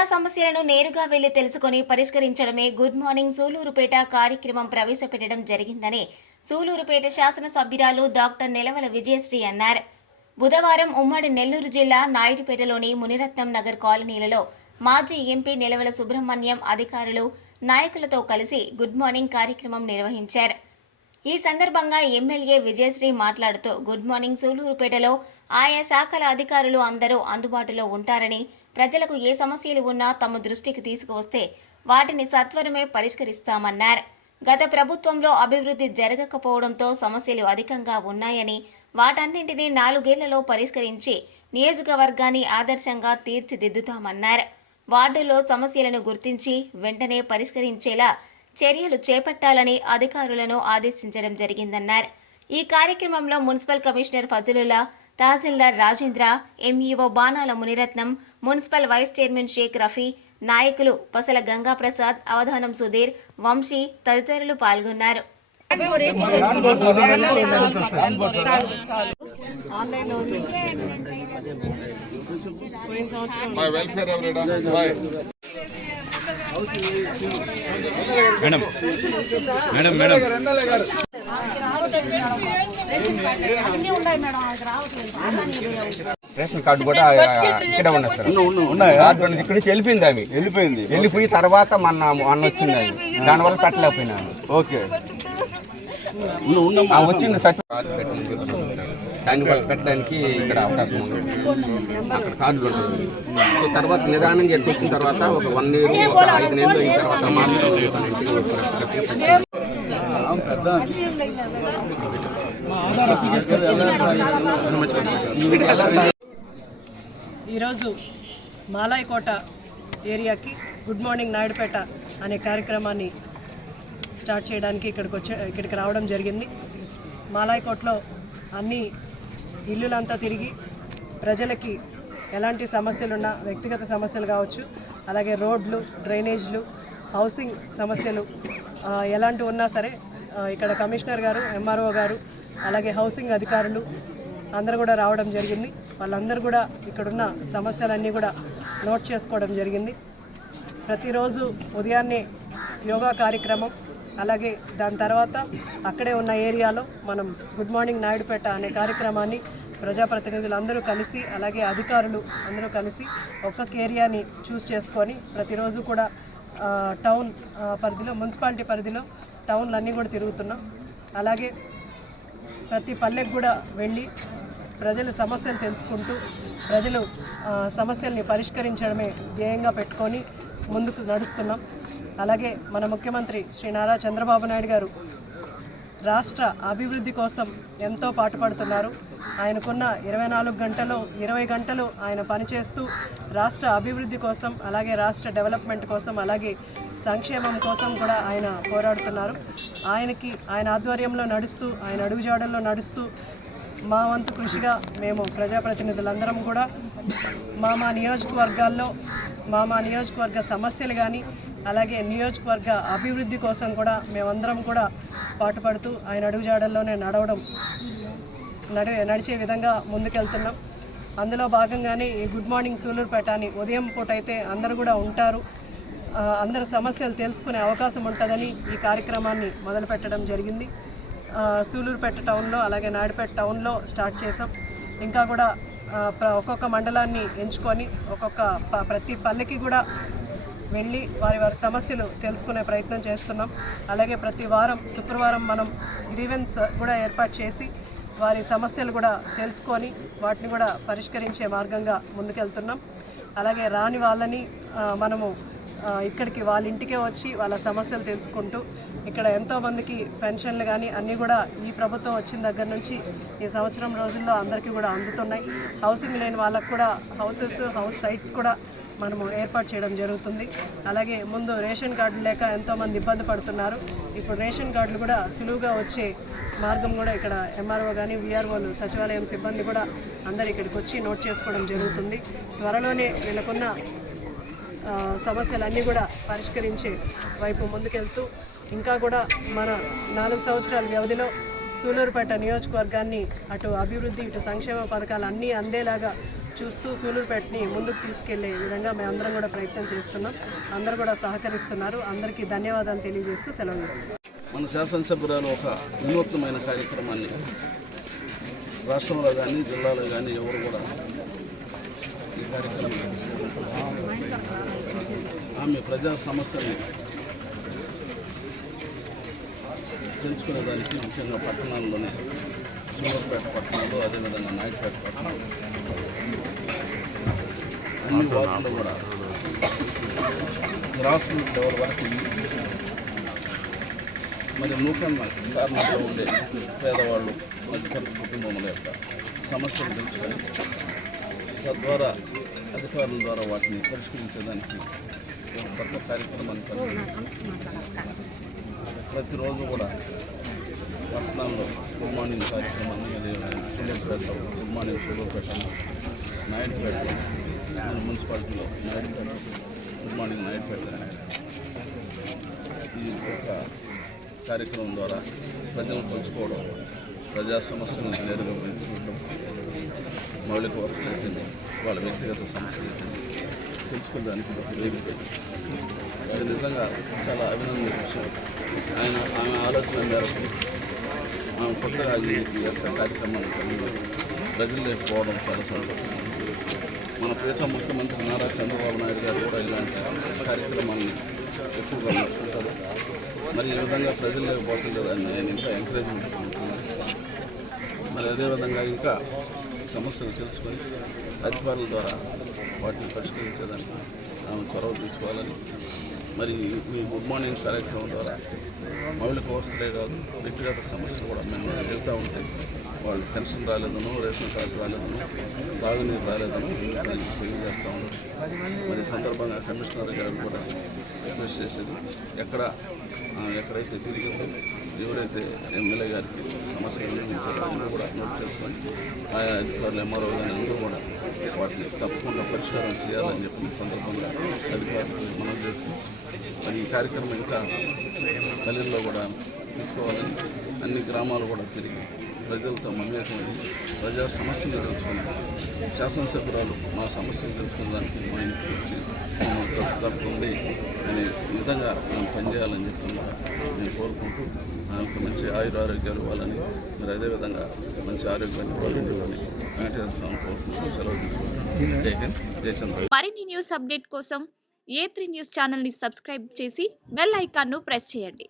ప్రజా సమస్యలను నేరుగా వెళ్లి తెలుసుకుని పరిష్కరించడమే గుడ్ మార్నింగ్ సూలూరుపేట కార్యక్రమం ప్రవేశపెట్టడం జరిగిందని సూలూరుపేట శాసనసభ్యురాలు డాక్టర్ నెలవల విజయశ్రీ అన్నారు. బుధవారం ఉమ్మడి నెల్లూరు జిల్లా నాయుడుపేటలోని మునిరత్నం నగర్ కాలనీలలో మాజీ ఎంపీ నెలవల సుబ్రహ్మణ్యం అధికారులు నాయకులతో కలిసి గుడ్ మార్నింగ్ కార్యక్రమం నిర్వహించారు. ఈ సందర్భంగా ఎమ్మెల్యే విజయశ్రీ మాట్లాడుతూ గుడ్ మార్నింగ్ సూలూరుపేటలో ఆయా శాఖల అధికారులు అందరూ అందుబాటులో ఉంటారని, ప్రజలకు ఏ సమస్యలు ఉన్నా తమ దృష్టికి తీసుకువస్తే వాటిని సత్వరమే పరిష్కరిస్తామన్నారు. గత ప్రభుత్వంలో అభివృద్ధి జరగకపోవడంతో సమస్యలు అధికంగా ఉన్నాయని, వాటన్నింటినీ 4 ఏళ్లలో పరిష్కరించి నియోజకవర్గాన్ని ఆదర్శంగా తీర్చిదిద్దుతామన్నారు. వార్డుల్లో సమస్యలను గుర్తించి వెంటనే పరిష్కరించేలా చర్యలు చేపట్టాలని అధికారులను ఆదేశించడం జరిగిందన్నారు. ఈ కార్యక్రమంలో మున్సిపల్ కమిషనర్ ఫజలుల్లా, తహసీల్దార్ Rajendra, MEO Banala Muniratnam, municipal vice chairman Sheikh Rafi, నాయకులు పసల గంగాప్రసాద్, అవధానం సుధీర్, వంశీ తదితరులు పాల్గొన్నారు. రేషన్ కార్డు కూడా ఇక్కడే ఉన్నాయి సార్. కార్డు ఇక్కడ నుంచి వెళ్ళిపోయి తర్వాత మొన్న వచ్చింది అది, దానివల్ల పెట్టలేకపోయినాను. ఓకే వచ్చింది దానివల్ల పెట్టడానికి ఇక్కడ అవకాశం ఉంది. అక్కడ కార్డులు ఉంటుంది. సో తర్వాత నిదానంగా వచ్చిన తర్వాత ఒక 1 year, ఒక 5 నెలలు అయిన తర్వాత ఈరోజు మాలాయికోట ఏరియాకి గుడ్ మార్నింగ్ నాయుడుపేట అనే కార్యక్రమాన్ని స్టార్ట్ చేయడానికి ఇక్కడికి రావడం జరిగింది. మాలాయికోటలో అన్ని ఇల్లులంతా తిరిగి ప్రజలకి ఎలాంటి సమస్యలున్నా, వ్యక్తిగత సమస్యలు కావచ్చు, అలాగే రోడ్లు, డ్రైనేజ్లు, హౌసింగ్ సమస్యలు ఎలాంటి ఉన్నా సరే ఇక్కడ కమిషనర్ గారు, ఎంఆర్ఓ గారు, అలాగే హౌసింగ్ అధికారులు అందరూ కూడా రావడం జరిగింది. వాళ్ళందరూ కూడా ఇక్కడున్న సమస్యలన్నీ కూడా నోట్ చేసుకోవడం జరిగింది. ప్రతిరోజు ఉదయాన్నే యోగా కార్యక్రమం, అలాగే దాని తర్వాత అక్కడే ఉన్న ఏరియాలో మనం గుడ్ మార్నింగ్ నాయుడుపేట అనే కార్యక్రమాన్ని ప్రజాప్రతినిధులు అందరూ కలిసి, అలాగే అధికారులు అందరూ కలిసి ఒక్కొక్క ఏరియాని చూస్ చేసుకొని ప్రతిరోజు కూడా టౌన్ పరిధిలో, మున్సిపాలిటీ పరిధిలో టౌన్లన్నీ కూడా తిరుగుతున్నాం. అలాగే ప్రతి పల్లెకు కూడా వెళ్ళి ప్రజల సమస్యలు తెలుసుకుంటూ ప్రజలు సమస్యల్ని పరిష్కరించడమే ధ్యేయంగా పెట్టుకొని ముందుకు నడుస్తున్నాం. అలాగే మన ముఖ్యమంత్రి శ్రీ నారా చంద్రబాబు నాయుడు గారు రాష్ట్ర అభివృద్ధి కోసం ఎంతో పాటుపడుతున్నారు. ఆయనకున్న 24 గంటల్లో 20 గంటలు ఆయన పనిచేస్తూ రాష్ట్ర అభివృద్ధి కోసం, అలాగే రాష్ట్ర డెవలప్మెంట్ కోసం, అలాగే సంక్షేమం కోసం కూడా ఆయన పోరాడుతున్నారు. ఆయన ఆధ్వర్యంలో నడుస్తూ, ఆయన అడుగుజాడల్లో నడుస్తూ మా వంతు కృషిగా మేము ప్రజాప్రతినిధులందరం కూడా మా నియోజకవర్గాల్లో మా నియోజకవర్గ సమస్యలు కానీ, అలాగే నియోజకవర్గ అభివృద్ధి కోసం కూడా మేమందరం కూడా పాటుపడుతూ ఆయన అడుగుజాడల్లోనే నడిచే విధంగా ముందుకెళ్తున్నాం. అందులో భాగంగానే ఈ గుడ్ మార్నింగ్ సూలూరుపేట అని ఉదయం పూట అయితే అందరూ కూడా ఉంటారు, అందరి సమస్యలు తెలుసుకునే అవకాశం ఉంటుందని ఈ కార్యక్రమాన్ని మొదలుపెట్టడం జరిగింది. సూలూరుపేట టౌన్లో, అలాగే నాయుడుపేట టౌన్లో స్టార్ట్ చేసాం. ఇంకా కూడా ఒక్కొక్క మండలాన్ని ఎంచుకొని ప్రతి పల్లెకి కూడా వెళ్ళి వారి సమస్యలు తెలుసుకునే ప్రయత్నం చేస్తున్నాం. అలాగే ప్రతి వారం శుక్రవారం మనం గ్రీవెన్స్ కూడా ఏర్పాటు చేసి వారి సమస్యలు కూడా తెలుసుకొని వాటిని కూడా పరిష్కరించే మార్గంగా ముందుకెళ్తున్నాం. అలాగే రాని వాళ్ళని మనము ఇక్కడికి వాళ్ళ ఇంటికే వచ్చి వాళ్ళ సమస్యలు తెలుసుకుంటూ, ఇక్కడ ఎంతోమందికి పెన్షన్లు కానీ అన్నీ కూడా ఈ ప్రభుత్వం వచ్చిన దగ్గర నుంచి ఈ సంవత్సరం రోజుల్లో అందరికీ కూడా అందుతున్నాయి. హౌసింగ్ లేని వాళ్ళకు కూడా హౌస్ సైట్స్ కూడా మనము ఏర్పాటు చేయడం జరుగుతుంది. అలాగే ముందు రేషన్ కార్డులు లేక ఎంతోమంది ఇబ్బంది పడుతున్నారు. ఇప్పుడు రేషన్ కార్డులు కూడా సులువుగా వచ్చే మార్గం కూడా ఇక్కడ ఎంఆర్ఓ కానీ, విఆర్ఓలు, సచివాలయం సిబ్బంది కూడా అందరు ఇక్కడికి వచ్చి నోట్ చేసుకోవడం జరుగుతుంది. త్వరలోనే వీళ్ళకున్న సమస్యలన్నీ కూడా పరిష్కరించే వైపు ముందుకెళ్తూ ఇంకా కూడా మన 4 సంవత్సరాల వ్యవధిలో సూలూరుపేట నియోజకవర్గాన్ని అటు అభివృద్ధి ఇటు సంక్షేమ పథకాలు అన్నీ అందేలాగా చూస్తూ సూలూరుపేటని ముందుకు తీసుకెళ్లే విధంగా మేమందరం కూడా ప్రయత్నం చేస్తున్నాం. అందరూ కూడా సహకరిస్తున్నారు. అందరికీ ధన్యవాదాలు తెలియజేస్తూ సెలవు తీసుకుంటాం. మన శాసనసభ్యురాలు ఒక వినూత్నమైన కార్యక్రమాన్ని రాష్ట్రంలో కానీ జిల్లాలో కానీ ఎవరు కూడా ఈ కార్యక్రమం ఆమె ప్రజా సమస్యల్ని తెలుసుకునేదానికి ముఖ్యంగా పట్టణాల్లోనే సూలూరుపేట పట్టణంలో అదేవిధంగా నాయుడుపేట పట్టణంలో అన్ని వార్డుల్లో కూడా గ్రాస్ రూట్ లెవెల్ వరకు మరి నూతన కారణంలో ఉండే పేదవాళ్ళు మధ్యతరగతి కుటుంబముల యొక్క సమస్యలు తెలుసుకొని తద్వారా అధికారుల ద్వారా వాటిని పరిష్కరించడానికి ఒక కొత్త కార్యక్రమాన్ని ప్రతిరోజు కూడా పట్టణంలో గుడ్ మార్నింగ్ కార్యక్రమాన్ని సూలూరుపేట గుడ్ మార్నింగ్ సూలూరుపేట నాయుడుపేట మున్సిపాలిటీలో నాయుడుపేట గుడ్ మార్నింగ్ నాయుడుపేట ఈ యొక్క కార్యక్రమం ద్వారా ప్రజలను తెలుసుకోవడం, ప్రజా సమస్యలను నేరుగా చూడడం, మౌలిక వసతులు వాళ్ళ వ్యక్తిగత సమస్యలు తెలుసుకోవడానికి వేదిక. అది నిజంగా చాలా అభినందన విషయం. ఆమె ఆలోచన మేరకు ఆమె కొత్తగా ఈ యొక్క కార్యక్రమాన్ని ప్రజల్లోకి పోవడం చాలా సంతోషం. మన ప్రీత ముఖ్యమంత్రి నారా చంద్రబాబు నాయుడు గారు కూడా ఇలాంటి కార్యక్రమాన్ని ఎక్కువగా నచ్చుకుంటారు. మరి ఈ విధంగా ప్రజల్లోకి పోతుంది కదా నేను ఇంకా ఎంకరేజ్మెంట్ అనుకుంటున్నాను. మరి అదేవిధంగా ఇంకా సమస్యలు తెలుసుకొని అధికారుల ద్వారా వాటిని పరిష్కరించేదానికి ఆమె చొరవ తీసుకోవాలని, మరి ఈ గుడ్ మార్నింగ్ కార్యక్రమం ద్వారా మౌలిక వసతులే కాదు వ్యక్తిగత సమస్యలు కూడా మేము వెళ్తూ ఉంటాయి. వాళ్ళు పెన్షన్ రాలేదనో, రేషన్ కార్డు రాలేదనో, తాగునీరు రాలేదనో తెలియజేస్తూ ఉన్నారు. మరి సందర్భంగా కమిషనర్ గారు కూడా రిక్వెస్ట్ చేసేది ఎక్కడైతే తిరిగిందో ఎవరైతే ఎమ్మెల్యే గారికి సమస్యలు నిర్ణయించారో అన్నీ కూడా నోట్ చేసుకొని ఆయా అధికారులు ఎంఆర్ఓ కానీ అందరూ కూడా వాటిని తప్పకుండా పరిష్కారం చేయాలని చెప్పిన సందర్భంగా అధికారులు మనం చేస్తూ మరి ఈ కార్యక్రమం ఇంకా పల్లెల్లో కూడా తీసుకోవాలని అన్ని గ్రామాలు కూడా తిరిగి ప్రజలతో మమేకమై ప్రజా సమస్యలు తెలుసుకుని శాసనసభ్యురాలు మా సమస్యలు తెలుసుకునేదానికి మా ఇంటికి తప్పుతుంది అనే విధంగా మనం పనిచేయాలని చెప్పి నేను కోరుకుంటూ నాకు మంచి ఆరోగ్యాలు ఇవ్వాలని, మరి అదేవిధంగా మంచి ఆరోగ్యాన్ని ఇవ్వాలని వెంకటేశ్వర స్వామి కోరుకుంటూ సెలవు తీసుకుంటాను. జై హింద్, జై చంద్ర. మరిన్ని న్యూస్ అప్డేట్ కోసం A3 న్యూస్ ఛానల్ని సబ్స్క్రైబ్ చేసి బెల్ ఐకాన్ను ప్రెస్ చేయండి.